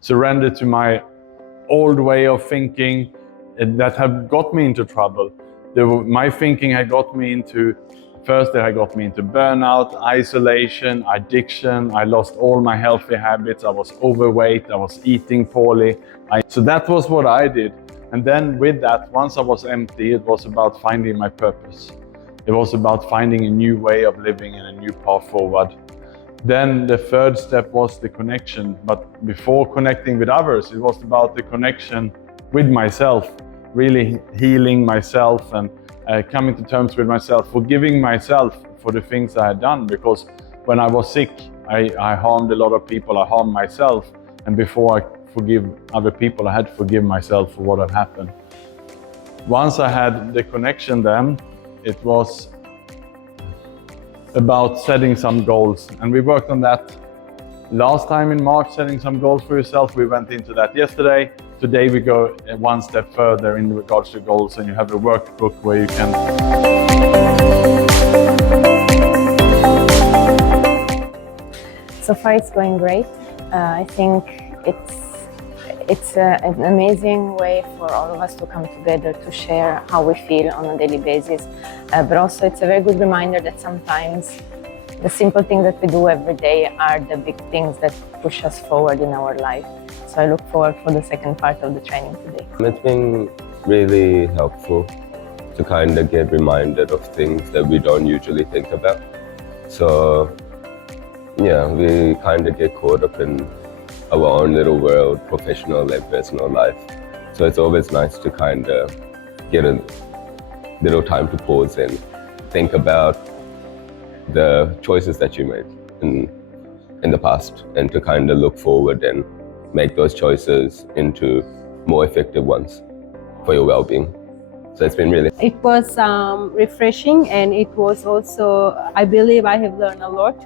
surrender to my old way of thinking that have got me into trouble. My thinking had got me into, first it had got me into burnout, isolation, addiction. I lost all my healthy habits. I was overweight, I was eating poorly. So that was what I did. And then with that, once I was empty, it was about finding my purpose. It was about finding a new way of living and a new path forward. Then the third step was the connection. But before connecting with others, it was about the connection with myself, really healing myself and coming to terms with myself, forgiving myself for the things I had done. Because when I was sick, I harmed a lot of people, I harmed myself. And before I forgive other people, I had to forgive myself for what had happened. Once I had the connection then, it was about setting some goals. And we worked on that last time in March, setting some goals for yourself. We went into that yesterday. Today we go one step further in regards to goals, and you have a workbook where you can... So far it's going great. I think it's an amazing way for all of us to come together to share how we feel on a daily basis. But also it's a very good reminder that sometimes the simple things that we do every day are the big things that push us forward in our life. So I look forward for the second part of the training today. It's been really helpful to kind of get reminded of things that we don't usually think about. So yeah, we kind of get caught up in our own little world, professional and personal life. So it's always nice to kind of get a little time to pause and think about the choices that you made in the past, and to kind of look forward and make those choices into more effective ones for your well-being. So it's been really... It was refreshing, and it was also, I believe I have learned a lot.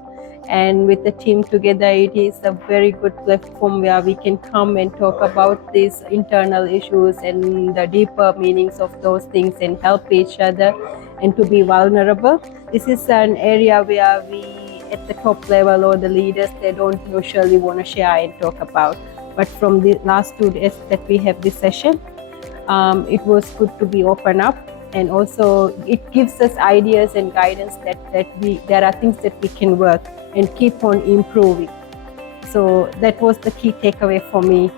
And with the team together, it is a very good platform where we can come and talk about these internal issues and the deeper meanings of those things and help each other and to be vulnerable. This is an area where we, at the top level or the leaders, they don't usually want to share and talk about. But from the last 2 days that we have this session, it was good to be open up. And also it gives us ideas and guidance that there are things that we can work and keep on improving. So that was the key takeaway for me.